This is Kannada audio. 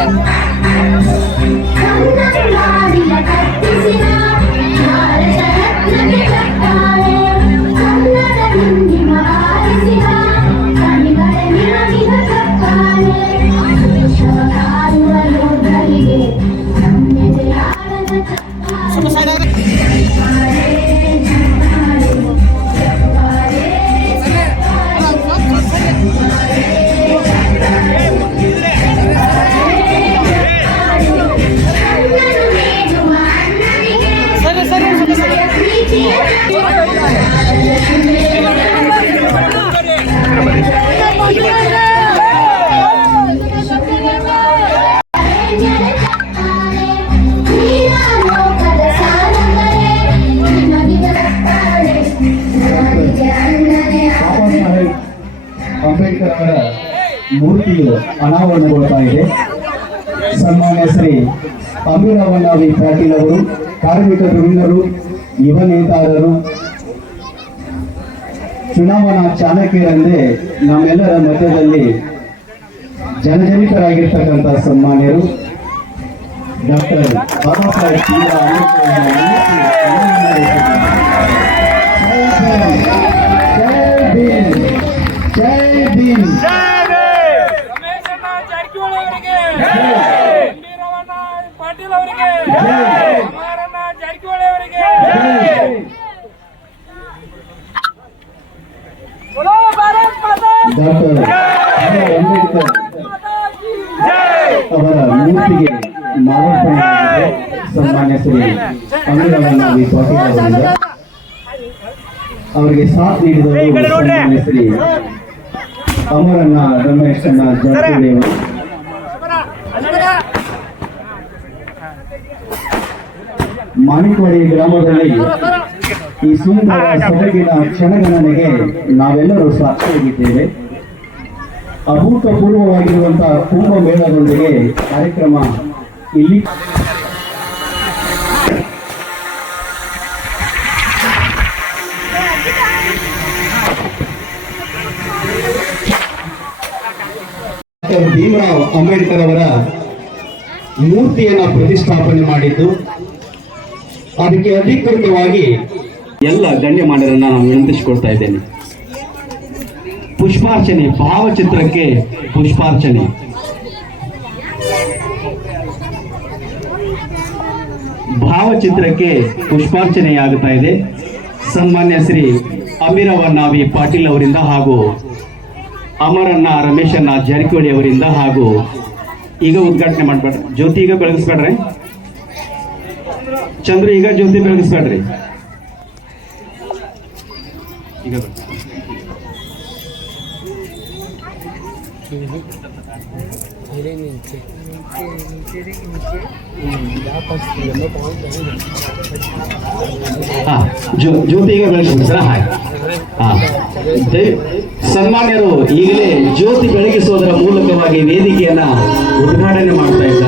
Yeah. ಅಂಬೇಡ್ಕರ್ ಅವರ ಮೂರ್ತಿಯು ಅನಾವರಣಗೊಳ್ತಾ ಇದೆ ಸನ್ಮಾನ್ಯ ಶ್ರೀ ಅಮೀರವನ್ನಾವಿ ಪಾಟೀಲ್ ಅವರು ಕಾರ್ಮಿಕ ದುಡಿದರು ಯುವ ನೇತಾರರು ಚುನಾವಣಾ ಚಾಣಕ್ಯರಂದೇ ನಮ್ಮೆಲ್ಲರ ಮಧ್ಯದಲ್ಲಿ ಜನಜನಿತರಾಗಿರ್ತಕ್ಕಂಥ ಸನ್ಮಾನ್ಯರು ಡಾಕ್ಟರ್ ಬಾಬಾ ಸಾಹೇಬ್ ಭೀಮ್ರಾವ್ ಅಂಬೇಡ್ಕರ್ ಅವರ ಮೂರ್ತಿ ಜೈ ಭೀಮ್ ಜೈ ಭೀಮ್ ರಮೇಶಣ್ಣ ಜಾರಕಿಹೊಳಿ ಅವರಿಗೆ ಗಂಭೀರವಣ್ಣ ಪಾಟೀಲ್ ಅವರಿಗೆ ಕುಮಾರಣ್ಣ ಜಾರಕಿಹೊಳಿ ಅವರಿಗೆ बोलो भारत माता ಡಾಕ್ಟರ್ ಬಿ. ಅಂಬೇಡ್ಕರ್ माता की ಅವರ ಮೂರ್ತಿಗೆ ಮಾಲಾರ್ಪಣೆ ಮಾಡಿದೆ ಸನ್ಮಾನ್ಯ ಶ್ರೀ ಅಮೀರವಣ್ಣ ವಿ ಪಾಟೀಲ್ ಅವರಿಂದ ಅವರಿಗೆ ಸಾಥ್ ನೀಡಿದವರು ಅಮರಣ್ಣ ರಮೇಶ್ ಅಣ್ಣ ಗ್ರಾಮದಲ್ಲಿ ಈ ಸುಂದರ ಸೊಬಗಿನ ಕ್ಷಣಗಣನೆಗೆ ನಾವೆಲ್ಲರೂ ಸಾಕ್ಷಿಯಾಗಿದ್ದೇವೆ ಅಭೂತಪೂರ್ವವಾಗಿರುವಂತಹ ಕುಂಭಮೇಳದೊಂದಿಗೆ ಕಾರ್ಯಕ್ರಮ ಇಲ್ಲಿ ಡಾಕ್ಟರ್ ಭೀಮರಾವ್ ಅಂಬೇಡ್ಕರ್ ಅವರ ಮೂರ್ತಿಯನ್ನು ಪ್ರತಿಷ್ಠಾಪನೆ ಮಾಡಿದ್ದು ಅದಕ್ಕೆ ಅಧಿಕೃತವಾಗಿ ಎಲ್ಲ ಗಣ್ಯಮಾನ್ಯರನ್ನ ನಾನು ವಿನಂತಿಸಿಕೊಳ್ತಾ ಇದ್ದೇನೆ ಪುಷ್ಪಾರ್ಚನೆ ಭಾವಚಿತ್ರಕ್ಕೆ ಪುಷ್ಪಾರ್ಚನೆ ಭಾವಚಿತ್ರಕ್ಕೆ ಪುಷ್ಪಾರ್ಚನೆಯಾಗುತ್ತಾ ಇದೆ ಸನ್ಮಾನ್ಯ ಶ್ರೀ ಅಮಿರವ ನಾವಿ ಪಾಟೀಲ್ ಅವರಿಂದ ಹಾಗೂ ಅಮರಣ್ಣ ರಮೇಶನ್ನ ಜಾರಕಿಹೊಳಿ ಅವರಿಂದ ಹಾಗೂ ಈಗ ಉದ್ಘಾಟನೆ ಮಾಡಬೇಡ್ರಿ ಜ್ಯೋತಿ ಈಗ ಬೆಳಗಿಸ್ಬೇಡ್ರಿ ಚಂದ್ರು ಈಗ ಜ್ಯೋತಿ ಬೆಳಗಿಸ್ಬೇಡ್ರಿ ಈಗ ಜ್ಯೋತಿ ಈಗ ಬೆಳಗಿಸ್ಬೇಕು ಹಾಯ್ ಹಾಂ ಸನ್ಮಾನ್ಯರು ಈಗಲೇ ಜ್ಯೋತಿ ಬೆಳಗಿಸುವುದರ ಮೂಲಕವಾಗಿ ವೇದಿಕೆಯನ್ನ ಉದ್ಘಾಟನೆ ಮಾಡ್ತಾ ಇದ್ದಾರೆ